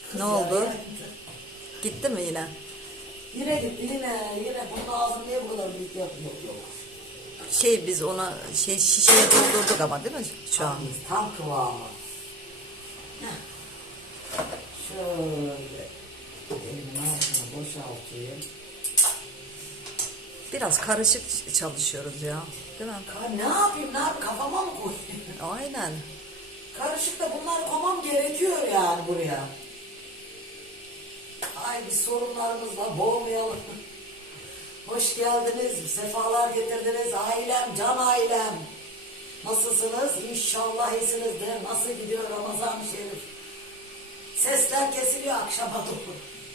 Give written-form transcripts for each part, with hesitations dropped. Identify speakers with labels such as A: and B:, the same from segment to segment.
A: Ne oldu? Gitti mi yine?
B: Yine gitti yine. Bunun ağzını niye bu kadar büyük yapıyor? Yok.
A: Biz ona şişeye doldurduk ama değil mi şu an?
B: Tam kıvamı. Heh. Şöyle. Elimin altına boşaltayım.
A: Biraz karışık çalışıyoruz ya. Değil mi?
B: Ne yapayım kafama mı koyayım?
A: Aynen.
B: Karışık da bunları koymam gerekiyor yani buraya. Ay bir sorunlarımızla boğmayalım. Hoş geldiniz, sefalar getirdiniz. Ailem, can ailem. Nasılsınız? İnşallah iyisinizdir. Nasıl gidiyor Ramazan-ı Şerif? Sesler kesiliyor akşama doğru.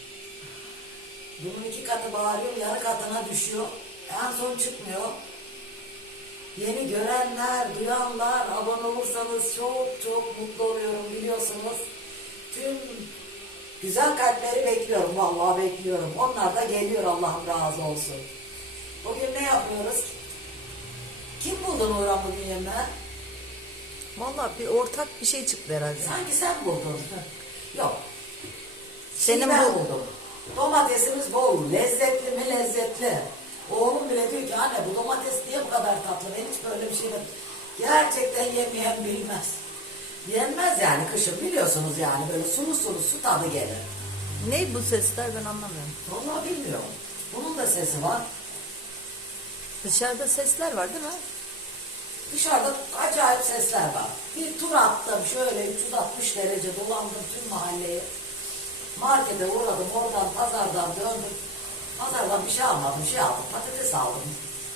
B: Bunun 2 katı bağırıyor, yarı katına düşüyor. En son çıkmıyor. Yeni görenler, duyanlar, abone olursanız çok çok mutlu oluyorum biliyorsunuz. Tüm güzel kalpleri bekliyorum, vallahi bekliyorum. Onlar da geliyor, Allah'ım razı olsun. Bugün ne yapıyoruz? Kim buldu Nurhan bugün yemeği?
A: Vallahi bir ortak bir şey çıktı herhalde.
B: Sanki sen buldun. Yok.
A: Senin
B: ben
A: bu...
B: buldum. Domatesimiz bol, lezzetli mi lezzetli. Oğlum bile diyor ki anne bu domates niye bu kadar tatlı? Ben hiç böyle bir şey ben gerçekten yemeyen bilmez. Yenmez yani kışın biliyorsunuz yani böyle sulu sulu su tadı gelir.
A: Ne bu sesler ben anlamıyorum.
B: Vallahi bilmiyorum. Bunun da sesi var.
A: Dışarıda sesler var değil mi?
B: Dışarıda acayip sesler var. Bir tur attım şöyle 360 derece dolandım tüm mahalleyi. Markete uğradım oradan pazardan döndüm. Pazardan bir şey almadım, bir şey aldım. Patates aldım.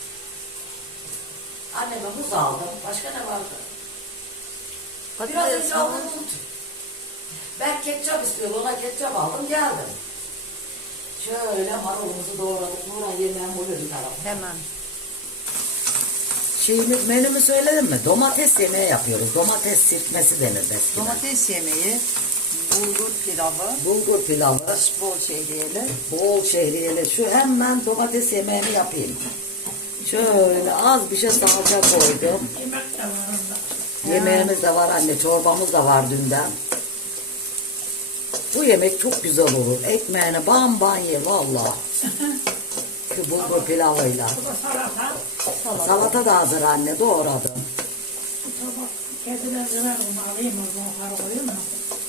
B: Anneme muz aldım. Başka ne vardı? Biraz önce aldım unuttum. Ben ketçap istiyordu, ona ketçap aldım geldim. Şöyle marulumuzu doğradık. Nurhan yemeğin buluyor bir tarafı.
A: Hemen.
B: Menümü söyledim mi? Domates yemeği yapıyoruz. Domates sirkmesi denir eskiden.
A: Domates yemeği, bulgur pilavı,
B: Bulgur pilavı,
A: bol şehriyeli.
B: bol şehriyeli. Şu hemen domates yemeğini yapayım. Şöyle az bir şey salça koydum.
C: Yemek de var onda.
B: Yemeğimiz de var anne, çorbamız da var dünden. Bu yemek çok güzel olur. Ekmeğini bam ye valla. Şu bulgur pilavıyla.
C: Bu da salata.
B: Salata da hazır anne, doğradım.
C: Bu tabak kediler sever onu alayım o zaman koyayım mı?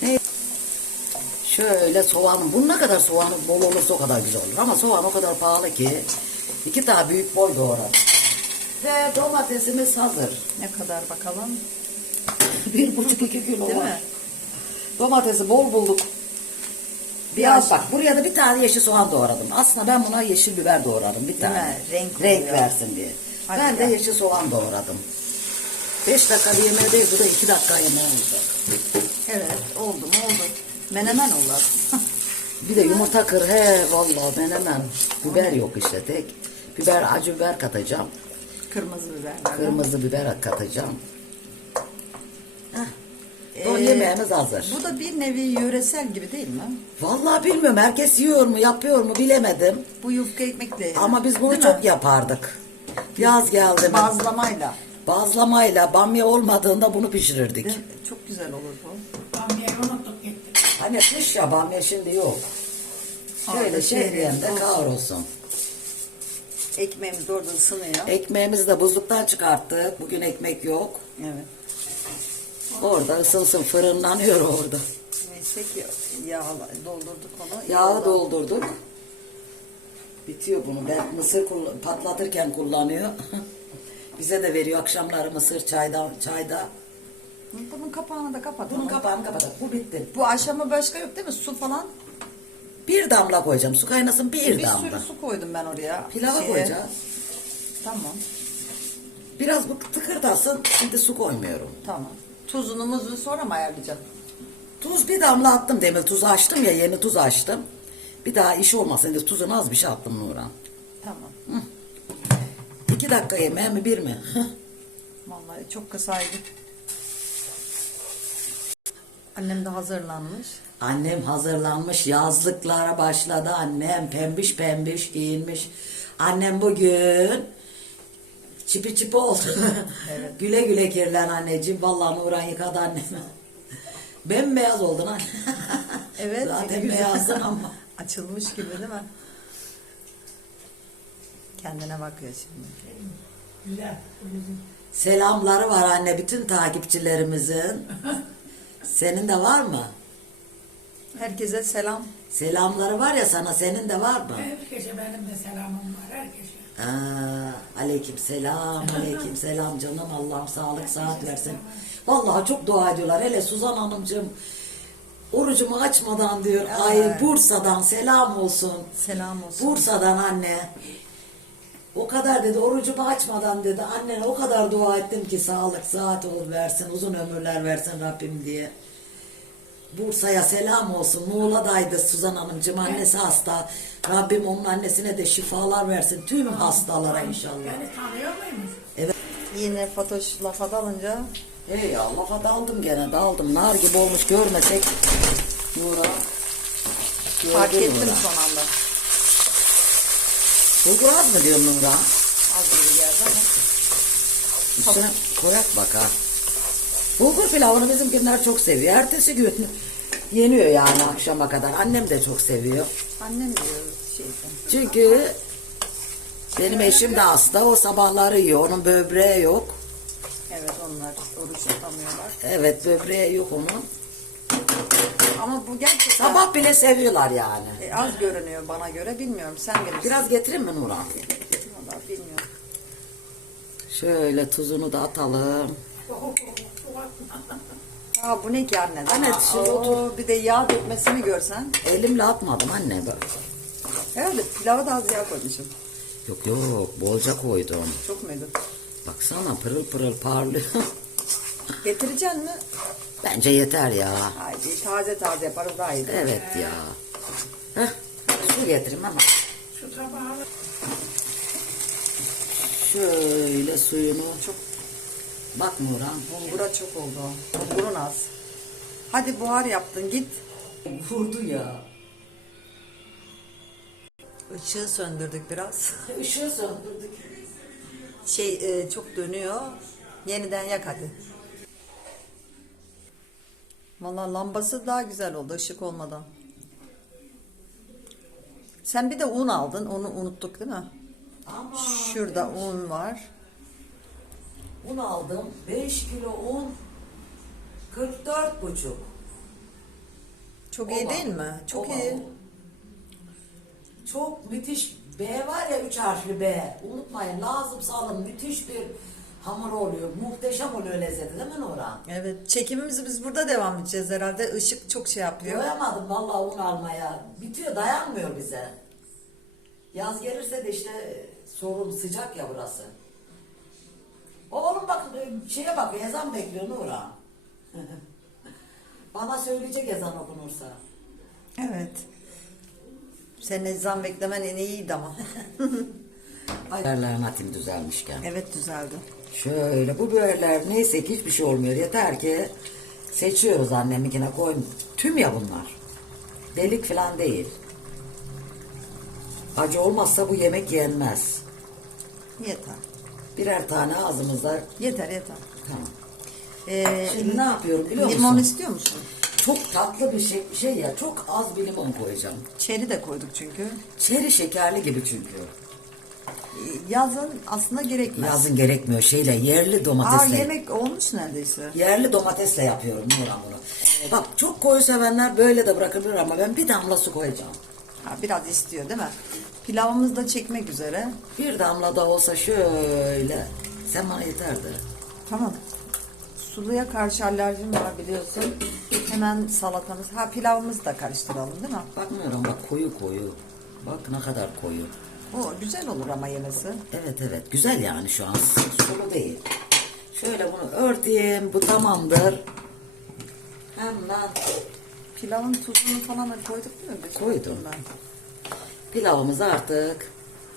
B: Şöyle soğanım. Bunun ne kadar soğanı bol olursa o kadar güzel olur. Ama soğan o kadar pahalı ki 2 tane büyük boy doğradım. Ve domatesimiz hazır.
A: Ne kadar bakalım?
B: 1,5-2 kilo
A: Değil
B: var.
A: mi?
B: Domatesi bol bulduk. Biraz bak buraya da bir tane yeşil soğan doğradım. Aslında ben buna yeşil biber doğradım bir tane.
A: mi? Renk
B: Renk
A: oluyor.
B: versin diye.
A: Hadi
B: ben
A: ya.
B: de yeşil soğan doğradım. 5 dakika yemeği değil, bu da 2 dakika yemeği olacak.
A: Evet, oldu mu oldu. Menemen olur.
B: Bir de yumurta kır, vallahi menemen. Biber yok işte tek. Acı biber katacağım.
A: Kırmızı biber.
B: Kırmızı biber katacağım.
A: Ee,
B: O yemeğimiz hazır.
A: Bu da bir nevi yöresel gibi değil mi?
B: Vallahi bilmiyorum, herkes yiyor mu yapıyor mu bilemedim.
A: Bu yufka ekmekle.
B: Ama biz bunu
A: Değil
B: çok
A: mi?
B: yapardık. Yaz geldi mi?
A: Bazlamayla.
B: Bazlamayla bamya olmadığında bunu pişirirdik.
A: Değil mi? Çok güzel olur bu.
C: Bamyayı unuttuk gittik.
B: Hani kış ya bamya şimdi yok. Şöyle
A: Orada
B: şehriyem de
A: olsun.
B: kavrulsun.
A: Ekmeğimiz de orada ısınıyor.
B: Ekmeğimizi de buzluktan çıkarttık. Bugün ekmek yok.
A: Evet.
B: Orada ısınsın, fırınlanıyor orada.
A: Neyse ki yağ doldurduk onu.
B: Yağı doldurduk. Bitiyor bunu. Ben mısır patlatırken kullanıyor. Bize de veriyor akşamları mısır çayda.
A: Bunun kapağını da kapatalım.
B: Bunun kapağını kapatalım. Bu bitti.
A: Bu aşama başka yok değil mi? Su falan.
B: Bir damla koyacağım. Su kaynasın bir
A: Bir
B: damla.
A: sürü su koydum ben oraya.
B: Pilava koyacağız.
A: Tamam.
B: Biraz bu tıkırdasın. Şimdi su koymuyorum.
A: Tamam. Tuzunu muzunu sonra mı ayarlayacağım?
B: Tuz bir damla attım, demir tuzu açtım ya, yeni tuz açtım. Bir daha iş olmasın diye tuzunu az bir şey attım Nurhan.
A: Tamam.
B: 2 dakika yemeğe mi 1 mi?
A: Vallahi çok kısaydı. Annem de hazırlanmış.
B: Annem hazırlanmış, yazlıklara başladı. Annem pembiş pembiş giyinmiş. Annem bugün çipi çipi oldu.
A: Evet.
B: Güle güle kirlen anneciğim. Vallahi Nurhan yıkadı annemi. Bembeyaz oldun anne.
A: Evet.
B: Zaten
A: güzel.
B: beyazdan ama.
A: Açılmış gibi değil mi? Kendine bakıyor şimdi.
C: Güzel. Güzel.
B: Selamları var anne bütün takipçilerimizin. Senin de var mı?
A: Herkese selam.
B: Selamları var ya sana, senin de var mı?
C: Herkese benim de selamım var. Herkese.
B: Aleyküm selam, aleyküm selam canım. Allah'ım sağlık saat versin. Vallahi çok dua ediyorlar. Hele Suzan Hanımcığım orucumu açmadan diyor. Ay Bursa'dan selam olsun.
A: Selam olsun.
B: Bursa'dan anne. O kadar dedi orucumu açmadan dedi. Annene o kadar dua ettim ki sağlık saat olur versin. Uzun ömürler versin Rabbim diye. Bursa'ya selam olsun. Muğla'daydı Suzan Hanımcığım. Annesi hasta. Rabbim onun annesine de şifalar versin. Tüm hastalara inşallah.
C: Beni tanıyor muymuş?
A: Yine Fatoş lafa dalınca
B: Ey Allah daldım gene daldım. Nar gibi olmuş görmesek. Nura.
A: fark
B: gördün
A: ettim
B: Nura.
A: son anda.
B: Bulgur az mı diyorsun Nura?
A: Az gibi geldi ama.
B: Üstüne koyak bak ha. Bulgur pilavını bizimkiler çok seviyor. Ertesi gün yeniyor yani akşama kadar. Annem de çok seviyor.
A: Annem diyor şeyden.
B: Çünkü benim eşim de hasta. O sabahları yiyor. Onun böbreği yok.
A: Evet onlar oruç tutamıyorlar.
B: Evet böbreği yok onun.
A: Ama bu gerçekten
B: Sabah bile seviyorlar yani.
A: az görünüyor bana göre. Bilmiyorum sen gelirsin.
B: Biraz getireyim mi Nurhan?
A: Vallahi bilmiyorum.
B: Şöyle tuzunu da atalım.
A: Aa bu ne ki anne?
B: Anne, şimdi otur.
A: Bir de yağ dökmesini görsen.
B: Elimle atmadım anne.
A: Herhalde pilava da az yağ koymuşum.
B: Yok yok bolca koydum.
A: Çok muydu?
B: Baksana pırıl pırıl parlıyor.
A: Getireceksin mi?
B: Bence yeter ya.
A: Haydi taze taze yaparız daha iyi. değil mi?
B: Evet ya. Heh, su getireyim ama.
C: Şu tabağı
B: Şöyle suyunu.
A: Çok
B: Bak Nurhan.
A: bulgura çok oldu. Bulgurun az. Hadi buhar yaptın git.
B: Vurdu ya.
A: Işığı söndürdük biraz.
B: Işığı söndürdük.
A: Çok dönüyor. Yeniden yak hadi. Vallahi lambası daha güzel oldu ışık olmadan. Sen bir de un aldın. Onu unuttuk değil mi?
B: Ama
A: Şurada un var.
B: un aldım. 5 kilo un. 44,5.
A: Çok iyi
B: Oba.
A: değil mi? Çok
B: Oba.
A: iyi.
B: Çok müthiş. B var ya 3 harfli B. Unutmayın lazım alın. Müthiş bir hamur oluyor. Muhteşem oluyor lezzeti değil mi Nurhan?
A: Evet. Çekimimizi biz burada devam edeceğiz herhalde. Işık çok şey yapıyor.
B: Doyamadım vallahi un almaya. Bitiyor dayanmıyor bize. Yaz gelirse de işte sorun sıcak ya burası. Oğlum bak şeye bak ezan bekliyor Nurhan. Bana söyleyecek ezan okunursa.
A: Evet. Senin ezan beklemen en iyiydi ama.
B: Biberlerin atayım düzelmişken.
A: Evet düzeldi.
B: Şöyle bu biberler neyse ki hiçbir şey olmuyor. Yeter ki seçiyoruz anneminkine koy. Tüm ya bunlar. Delik falan değil. Acı olmazsa bu yemek yenmez.
A: Yeter.
B: Birer tane ağzımızda.
A: Yeter yeter.
B: Tamam. Şimdi ne yapıyorum biliyor musun?
A: Limon istiyor musun?
B: Çok tatlı bir şey ya. Çok az bir limon koyacağım.
A: Çeri de koyduk çünkü.
B: Çeri şekerli gibi çünkü.
A: Yazın aslında gerekmez.
B: Yazın gerekmiyor şeyle yerli
A: Aa
B: domatesle.
A: yemek olmuş neredeyse.
B: Yerli domatesle yapıyorum Nurhan bunu. Bak çok koyu sevenler böyle de bırakabilir ama ben bir damla su koyacağım.
A: Ha, biraz istiyor değil mi? Pilavımız da çekmek üzere.
B: Bir damla da olsa şöyle. Sen bana yeterdi.
A: Tamam. Suluya karşı alerjim var biliyorsun. Hemen salatamız. Ha pilavımızı da karıştıralım değil mi?
B: Bakmıyorum bak koyu koyu. Bak ne kadar koyu.
A: O güzel olur ama yemesi.
B: Evet güzel yani şu an sulu değil. Şöyle bunu örteyim bu tamamdır. Hemen
A: Pilavın tuzunu falan da koyduk değil mi? Bir
B: Koydum.
A: Ben.
B: pilavımızı artık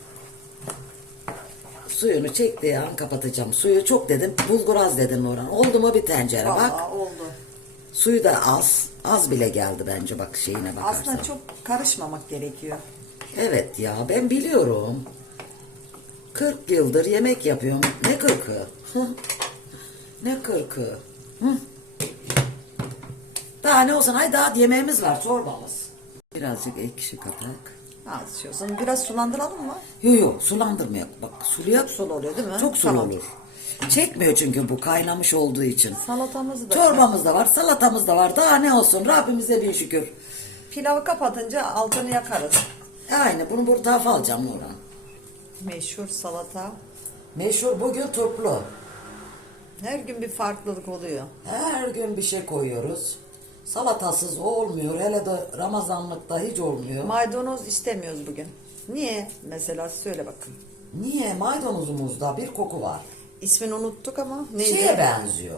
B: suyunu çektiği an kapatacağım. Suyu çok dedim bulgur az dedim Orhan. Oldu mu bir tencere bak.
A: Vallahi oldu.
B: Suyu da az. Az bile geldi bence bak şeyine bakarsan.
A: Aslında çok karışmamak gerekiyor.
B: Evet ya ben biliyorum. 40 yıldır yemek yapıyorum. Ne 40'ı? Ne 40'ı? Hı? Daha ne olsun, hay daha yemeğimiz var, çorbamız. Birazcık ekşi katak.
A: Az içiyorsun. Biraz sulandıralım mı?
B: Yok yok, sulandırmıyor. Bak suluya
A: Sulu oluyor değil mi?
B: çok sulu
A: Tamam.
B: olur. Çekmiyor çünkü bu kaynamış olduğu için.
A: Salatamızı da.
B: Çorbamız da var, salatamız da var. Daha ne olsun, Rabbimize bin şükür.
A: Pilavı kapatınca altını yakarız.
B: Aynı, bunu bu tarafa alacağım Nurhan.
A: Meşhur salata.
B: Meşhur bugün turplu.
A: Her gün bir farklılık oluyor.
B: Her gün bir şey koyuyoruz. Salatasız olmuyor. Hele de Ramazanlıkta hiç olmuyor.
A: Maydanoz istemiyoruz bugün. Niye? Mesela söyle bakın.
B: Niye? Maydanozumuzda bir koku var.
A: İsmini unuttuk ama neydi?
B: Şeye benziyor.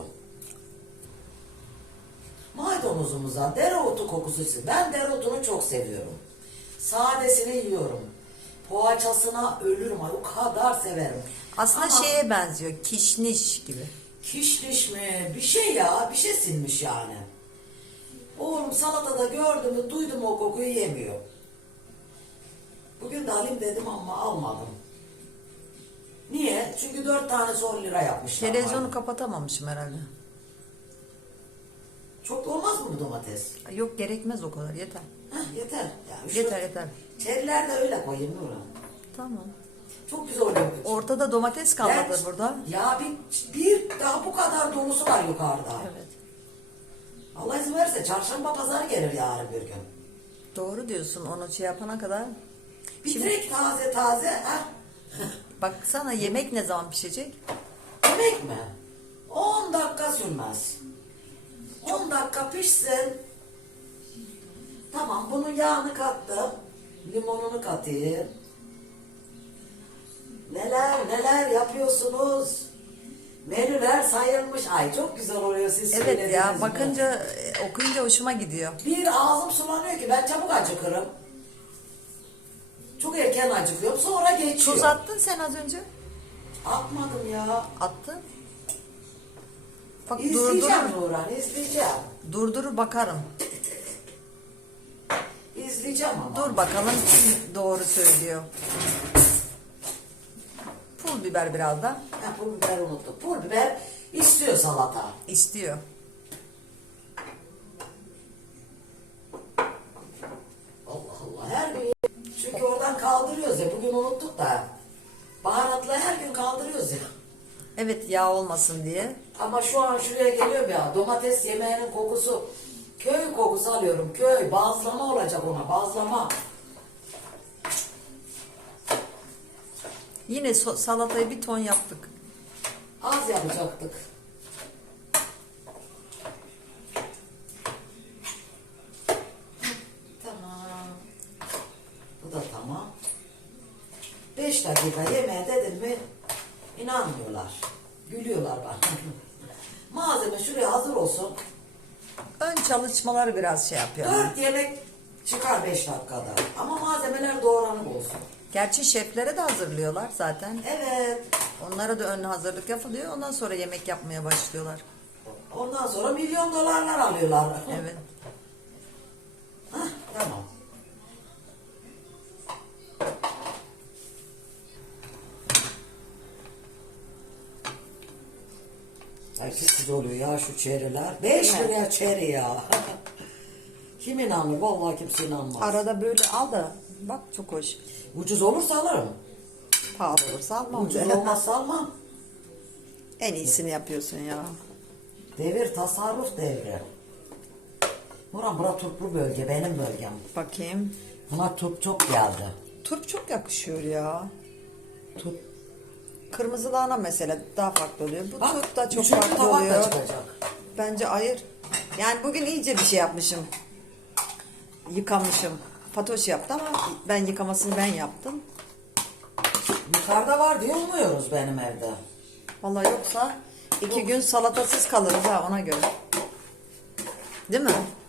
B: Maydanozumuza dereotu kokusu. Ben dereotunu çok seviyorum. Sadesini yiyorum. Poğaçasına ölürüm. Ay, o kadar severim.
A: Aslında
B: Ama
A: şeye benziyor. Kişniş gibi.
B: kişniş mi? Bir şey ya. Bir şey sinmiş yani. Oğlum salatada gördüm mü, duydum o kokuyu, yemiyor. Bugün de alayım dedim ama almadım. Niye? Çünkü 4 tanesi 10 lira yapmışlar.
A: Televizyonu kapatamamışım herhalde.
B: Çok da olmaz mı bu domates?
A: Yok gerekmez o kadar yeter.
B: Heh, yeter. Yani
A: Yeter yeter.
B: çeriler de öyle koyayım Nurhan.
A: Tamam.
B: Çok güzel oluyor.
A: Ortada domates kalmadı burada.
B: Ya bir daha bu kadar dolusu var yukarıda.
A: Evet.
B: Allah izin verirse çarşamba pazarı gelir yarın bir gün.
A: Doğru diyorsun onu şey yapana kadar.
B: Bir direkt taze taze. Ha?
A: Baksana yemek ne zaman pişecek?
B: Yemek mi? 10 dakika sürmez. 10 dakika pişsin. Tamam, bunun yağını kattım. Limonunu katayım. Neler yapıyorsunuz? Menüler sayılmış. Ay çok güzel oluyor siz
A: Evet
B: söylediniz
A: ya
B: mi?
A: bakınca okuyunca hoşuma gidiyor.
B: Bir ağzım sulanıyor ki ben çabuk acıkırım. Çok erken acıkıyorum, sonra geçiyor.
A: Tuz attın sen az önce.
B: Atmadım ya.
A: Attın. Bak
B: İzleyeceğim
A: durdurur.
B: Nurhan, izleyeceğim.
A: Durdurur bakarım.
B: İzleyeceğim ama.
A: Dur bakalım kim doğru söylüyor. Pul biber biraz da
B: Ha, pul biber unuttum. Pul biber istiyor salata.
A: istiyor.
B: Allah Allah, her gün. Çünkü oradan kaldırıyoruz ya. Bugün unuttuk da. Baharatla her gün kaldırıyoruz ya.
A: Evet yağ olmasın diye.
B: Ama şu an şuraya geliyorum ya. Domates yemeğinin kokusu. Köy kokusu alıyorum. Köy. Bazlama olacak ona. Bazlama.
A: Yine salatayı bir ton yaptık.
B: Az yapacaktık. Tamam. Bu da tamam. 5 dakika yemeğe dedim mi inanmıyorlar. Gülüyorlar bana. Malzeme şuraya hazır olsun.
A: Ön çalışmaları biraz şey yapıyor.
B: 4 yemek çıkar 5 dakikada. Ama malzemeler doğranık olsun.
A: Gerçi şeflere de hazırlıyorlar zaten.
B: Evet.
A: Onlara da ön hazırlık yapılıyor. Ondan sonra yemek yapmaya başlıyorlar.
B: Ondan sonra milyon dolarlar alıyorlar.
A: Evet.
B: Hah, tamam. Ay çok güzel oluyor ya şu çeriler. 5
A: Evet.
B: liraya çeri ya. Kim inanır? Vallahi kimse inanmaz.
A: Arada böyle al da bak çok hoş.
B: Ucuz olursa alırım.
A: Pahalı olursa almam.
B: Ucuz olmazsa almam.
A: En iyisini yapıyorsun ya.
B: Devir tasarruf devri. Murat, bura turplu bölge, benim bölgem.
A: Bakayım.
B: Buna turp çok geldi.
A: Turp çok yakışıyor ya.
B: Turp.
A: Kırmızı lahana mesela daha farklı oluyor. Bu
B: Bak,
A: turp da çok
B: 3.
A: farklı
B: tabak da
A: oluyor.
B: çıkacak.
A: Bence ayır. Yani bugün iyice bir şey yapmışım. Yıkamışım. Fatoş yaptı ama ben yıkamasını ben yaptım.
B: Yukarıda var diye umuyoruz benim evde.
A: Vallahi yoksa 2 gün salatasız kalırız ha ona göre. Değil mi?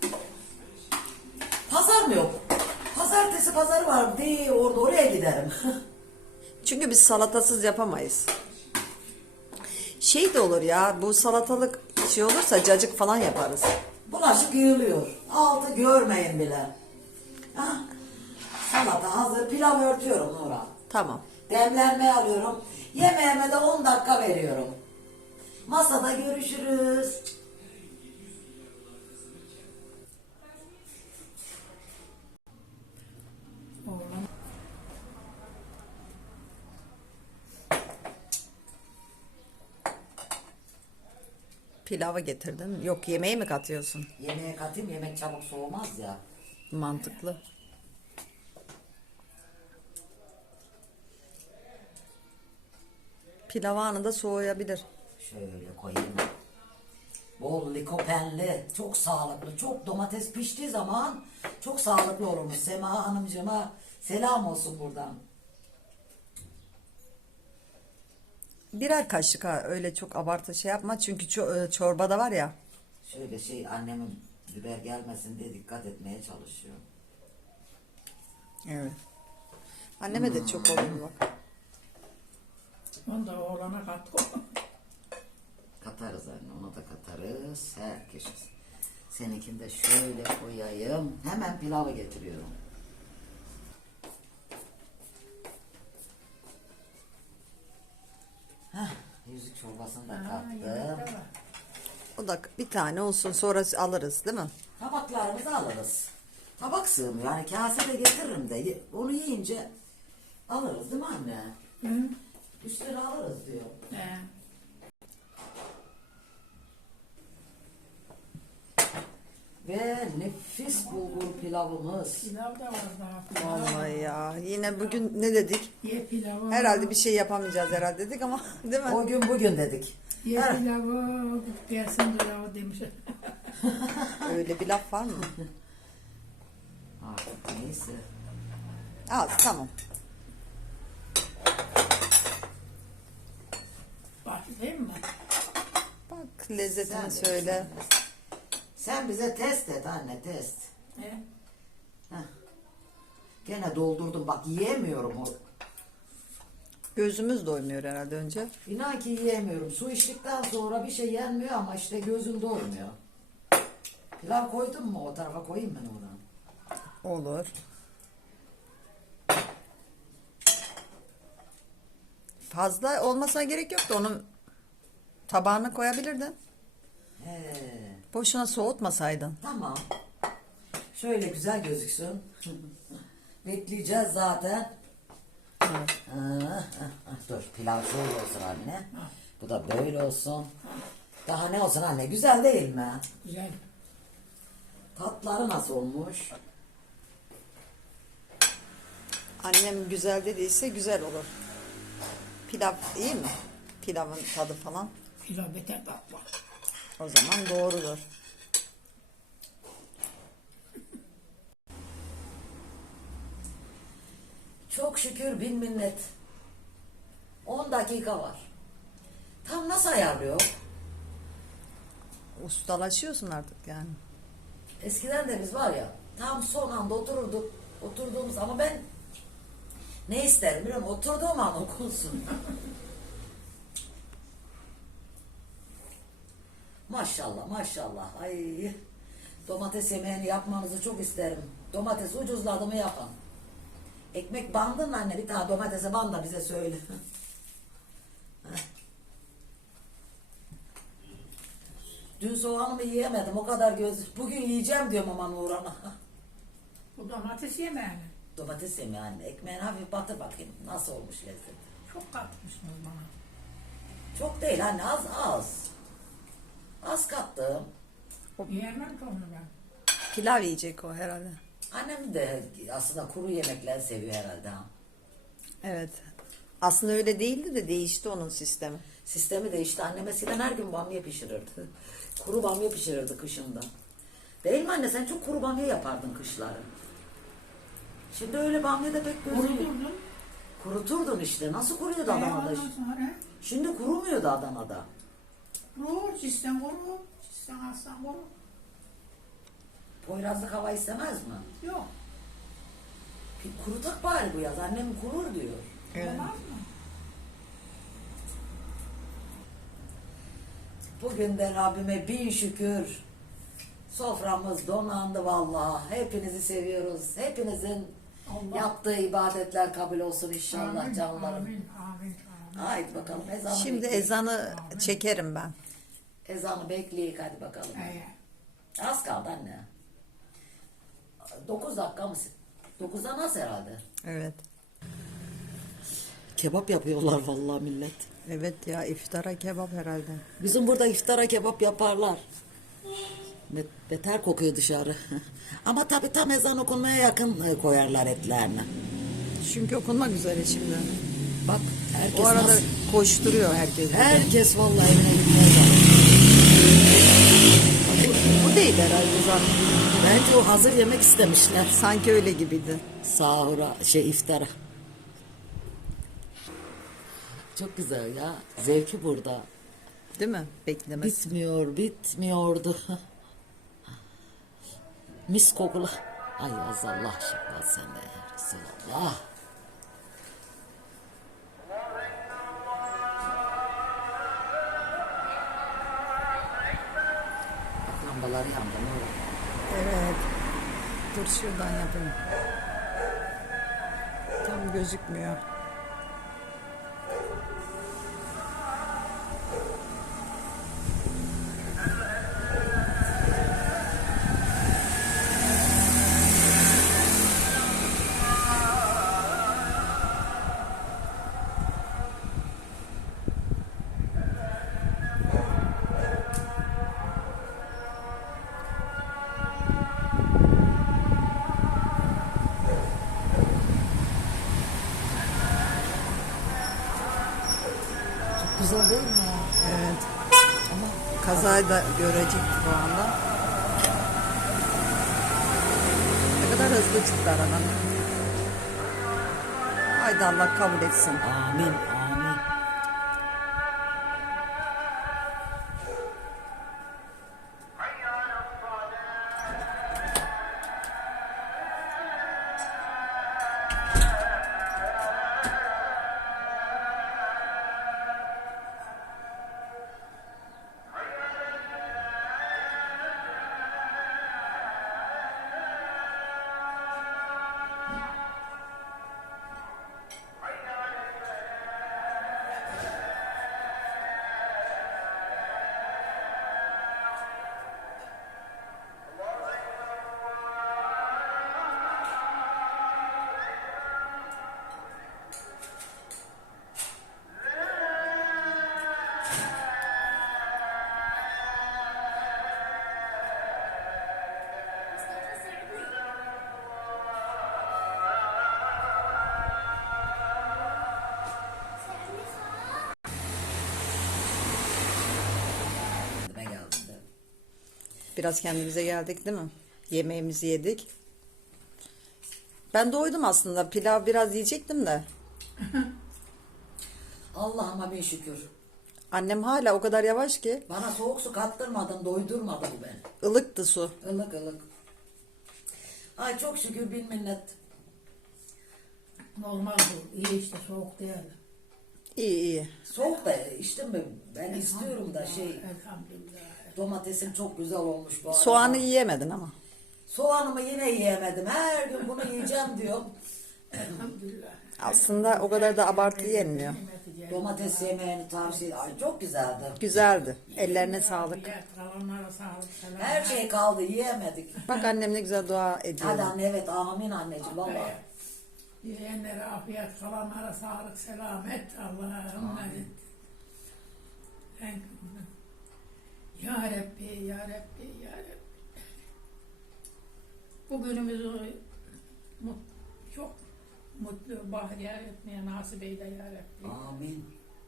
B: Pazar mı yok? Pazartesi pazarı var diye oraya giderim.
A: Çünkü biz salatasız yapamayız. Şey de olur ya bu salatalık şey olursa cacık falan yaparız.
B: Bulaşık yığılıyor. Altı görmeyin bile. Ha? Salata hazır. Pilav örtüyorum Nurhan.
A: Tamam.
B: Demlenmeye alıyorum. Yemeğime de 10 dakika veriyorum. Masada görüşürüz.
A: Pilava getirdin. Yok, yemeği mi katıyorsun?
B: Yemeğe katayım, yemek çabuk soğumaz ya.
A: Mantıklı. Pilav anında soğuyabilir.
B: Şöyle koyayım. Bol likopenli, çok sağlıklı, çok domates piştiği zaman çok sağlıklı olurmuş. Sema Hanımcığıma selam olsun buradan.
A: Birer kaşık ha, öyle çok abartı şey yapma çünkü çorbada var ya.
B: Şöyle annemin biber gelmesin diye dikkat etmeye çalışıyor.
A: Evet. Anneme de çok oluyor bak.
C: Onu da oğlana kattık.
B: Katarız anne, ona da katarız. Herkes. Seninkini de şöyle koyayım. Hemen pilavı getiriyorum. Heh, yüzük çorbasını da kattım.
A: O da bir tane olsun, sonra alırız değil mi?
B: Tabaklarımızı alırız. Tabak sığmıyor. Yani kase de getiririm de onu yiyince alırız değil mi anne?
C: Hı?
B: Üstüne alırız diyor.
C: He.
B: Ve nefis bulgur pilavımız.
C: Pilav da var daha. Pilav.
A: Vallahi ya. Yine bugün ne dedik?
C: Ye pilavı.
A: Herhalde bir şey yapamayacağız herhalde dedik ama değil mi?
B: O gün bugün dedik.
C: Ye
B: Her-
C: pilavı. Gelsin pilavı demiş.
A: Öyle bir laf var mı?
B: Artık neyse.
A: Az, tamam.
C: Başlayayım mı?
A: Bak lezzetini
B: Sen de-
A: söyle.
B: Sen bize test et anne, test.
C: He.
B: Gene doldurdum, bak yiyemiyorum o.
A: Gözümüz doymuyor herhalde önce.
B: İnan ki yiyemiyorum. Su içtikten sonra bir şey yenmiyor ama işte gözüm doymuyor. Pilav koydun mu o tarafa, koyayım ben oradan.
A: Olur. Fazla olmasına gerek yoktu. Onun tabağına koyabilirdin.
B: He,
A: Boşuna soğutmasaydın.
B: tamam. Şöyle güzel gözüksün. Bekleyeceğiz zaten. Dur, pilav şöyle olsun anne. Bu da böyle olsun. Daha ne olsun anne, güzel değil mi?
C: Güzel.
B: Tatları nasıl olmuş?
A: Annem güzel dediyse güzel olur. Pilav iyi mi? Pilavın tadı falan.
C: Pilav beter tatlı.
A: O zaman doğrudur.
B: Çok şükür, bin minnet. 10 dakika var. Tam nasıl ayarlıyor?
A: Ustalaşıyorsun artık yani.
B: Eskiden de biz var ya, tam son anda otururduk. Oturduğumuz ama ben ne isterim biliyor musun? Oturduğum an okunsun. Maşallah maşallah. Ay, domates yemeğini yapmanızı çok isterim. Domates ucuzladı mı yapın. Ekmek bandın mı anne? Bir tane domatese banda bize söyle. Dün soğanımı yiyemedim, o kadar göz. Bugün yiyeceğim diyorum ama Nurhan'a.
C: Bu domates yemeği mi?
B: Domates yemeği anne. Ekmeğini hafif batır bakayım. Nasıl olmuş lezzeti.
C: Çok katmışsınız bana.
B: Çok değil anne, az az. Az kattım.
C: Yiyemem ki onu ben.
A: Pilav yiyecek o herhalde.
B: Annem de aslında kuru yemekler seviyor herhalde. Ha.
A: Evet. Aslında öyle değildi de değişti onun sistemi.
B: Sistemi değişti. Annem eskiden her gün bamya pişirirdi. Kuru bamya pişirirdi kışında. Değil mi anne? Sen çok kuru bamya yapardın kışları. Şimdi öyle bamya da pek gözükmüyor.
C: Kuruturdum.
B: Kuruturdun işte. Nasıl kuruyordu Adana'da?
C: Ondan sonra
B: Şimdi kurumuyordu Adana'da.
C: kurur, çizsen kurur. Çizsen aslan kurur.
B: Poyrazlık hava istemez mi?
C: Yok.
B: Kurutak bari bu yaz. Annem kurur diyor.
A: Evet.
C: Olmaz mı?
B: Bugün de Rabbime bin şükür. Soframız donandı vallahi. Hepinizi seviyoruz. Hepinizin
C: Allah.
B: yaptığı ibadetler kabul olsun inşallah
C: Amin,
B: canlarım.
C: amin, amin, amin.
B: Haydi bakalım ezanı
A: Şimdi
B: bekleyek.
A: ezanı çekerim ben.
B: Ezanı bekleyek hadi bakalım.
C: Ee,
B: Az kaldı anne. 9 dakika mı? 9'dan az herhalde.
A: Evet.
B: Kebap yapıyorlar vallahi millet.
A: Evet ya, iftara kebap herhalde.
B: Bizim burada iftara kebap yaparlar. Beter kokuyor dışarı. Ama tabii tam ezan okunmaya yakın koyarlar etlerini.
A: Çünkü okunmak üzere şimdi.
B: Bak herkes
A: O arada
B: nasıl...
A: koşturuyor herkes.
B: Herkes vallahi evine gitmez.
A: Bu değil herhalde zaten.
B: Bence o hazır yemek istemişler.
A: Sanki öyle gibiydi.
B: Sahura, iftara. Çok güzel ya. Zevki burada.
A: Değil mi? Beklemesi.
B: Bitmiyordu. Mis kokulu. Ay azallah şifa sende ya Resulallah. Bak lambaları yandı. Ne olur.
A: Evet. Dur şuradan yapayım. Tam gözükmüyor.
B: Çok güzel değil mi ya?
A: Evet. Ama kazayı da görecek bu anda. Ne kadar hızlı çıktı aradan. Haydi Allah kabul etsin.
B: Amin, amin. Kendime geldim de.
A: Biraz kendimize geldik değil mi? Yemeğimizi yedik. Ben doydum aslında. Pilav biraz yiyecektim de.
B: Allah'ıma bin şükür.
A: Annem hala o kadar yavaş ki.
B: Bana soğuk su kattırmadın, doydurmadı bu beni.
A: Ilıktı su.
B: Ilık ılık. Ay çok şükür bin minnet.
C: Normal bu. İyi işte, soğuk değil.
A: İyi iyi.
B: Soğuk da içtim mi? Ben istiyorum da
C: Elhamdülillah.
B: domatesim çok güzel olmuş bu arada.
A: Soğanı yiyemedin ama.
B: Soğanımı yine yiyemedim. Her gün bunu yiyeceğim diyorum.
C: Elhamdülillah.
A: Aslında o kadar da abartı yenmiyor.
B: Domates yemeğini tavsiye Ay çok güzeldi.
A: Güzeldi. Ellerine sağlık.
C: Kalanlara sağlık, selam.
B: Her şey kaldı yiyemedik.
A: Bak annem ne güzel dua ediyor.
B: Hadi anne evet amin anneciğim valla.
C: Yiyenlere afiyet, kalanlara sağlık, selamet. Allah'ım emanet. Ya Rabbi, Ya Rabbi, Ya Rabbi. Bugünümüzü çok mutlu, bahtiyar etmeye nasip eyle Ya Rabbi.
B: Amin.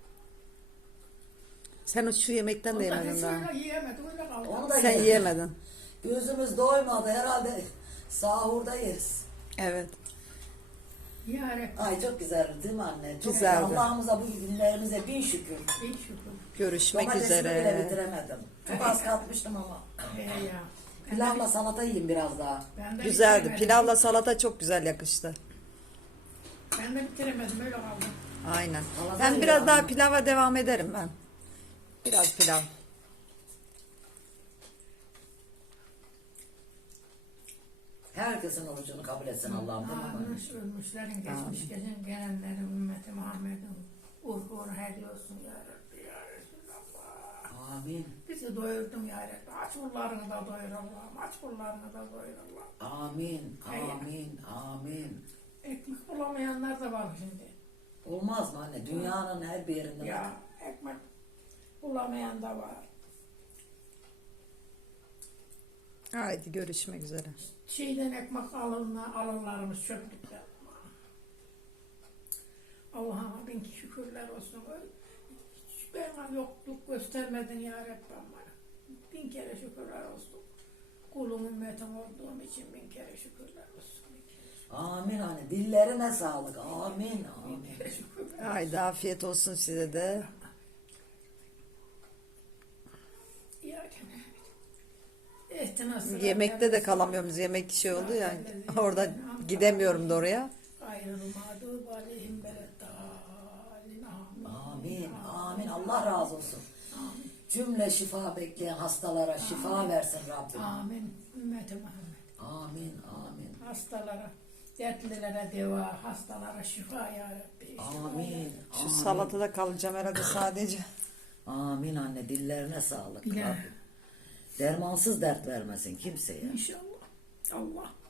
A: Sen şu yemekten de yemedin daha.
C: Öyle yiyemedi, öyle kaldı.
B: Onu da
A: Sen
B: yedim.
A: yiyemedin.
B: Gözümüz doymadı herhalde. Sahurda yeriz.
A: Evet.
C: Ya Rabbi,
B: Ay çok güzeldi değil mi anne? Çok
A: Güzeldi.
B: Allah'ımıza bu günlerimize bin şükür.
C: bin şükür.
A: Görüşmek
B: Domatesimi bile
A: üzere.
B: bitiremedim. Çok az katmıştım ama.
C: Ya.
B: Pilavla salata yiyeyim biraz daha.
C: Ben de
A: Güzeldi.
C: bitiremedim.
A: Pilavla salata çok güzel yakıştı.
C: Ben de bitiremedim, öyle kaldı.
A: Aynen.
B: Salata
A: Ben
B: iyi
A: biraz
B: ama.
A: daha pilava devam ederim ben. Biraz pilav.
B: Herkesin orucunu kabul etsin Allah'ım değil mi?
C: Ölmüş, ölmüşlerin geçmiş gelenlerin ümmeti Muhammed'in uğruna hediye olsun ya Rabbi, ya Resulallah.
B: Amin.
C: Bizi doyurdun ya Rabbi. Aç kullarını da doyur Allah'ım. Aç kullarını da doyur Allah'ım.
B: Amin. Amin. Amin.
C: Ekmek bulamayanlar da var şimdi.
B: Olmaz mı anne? Dünyanın her bir yerinde.
C: Ya Ekmek bulamayan da var.
A: Haydi görüşmek üzere.
C: Şeyden ekmek alırlarmış çöplükten. Allah'ıma bin şükürler olsun. Hiç bana yokluk göstermedin ya Rabbim bana. Bin kere şükürler olsun. Kulun ümmetim olduğum için bin kere şükürler olsun.
B: Amin anne. Dillerine sağlık. Amin. Amin.
A: Haydi afiyet olsun size de. Yemekte de kalamıyoruz. Yemek şey oldu ya. Orada gidemiyorum da oraya.
B: Amin. Amin. Allah razı olsun. Cümle şifa bekleyen hastalara şifa versin Rabbim.
C: Amin. Ümmeti Muhammed.
B: Amin. Amin.
C: Hastalara, dertlilere deva, hastalara şifa ya Rabbi.
B: Amin.
A: Şu salatada kalacağım herhalde sadece.
B: Amin anne. Dillerine sağlık
C: Bile.
B: Rabbim. Dermansız dert vermesin kimseye.
C: İnşallah. Allah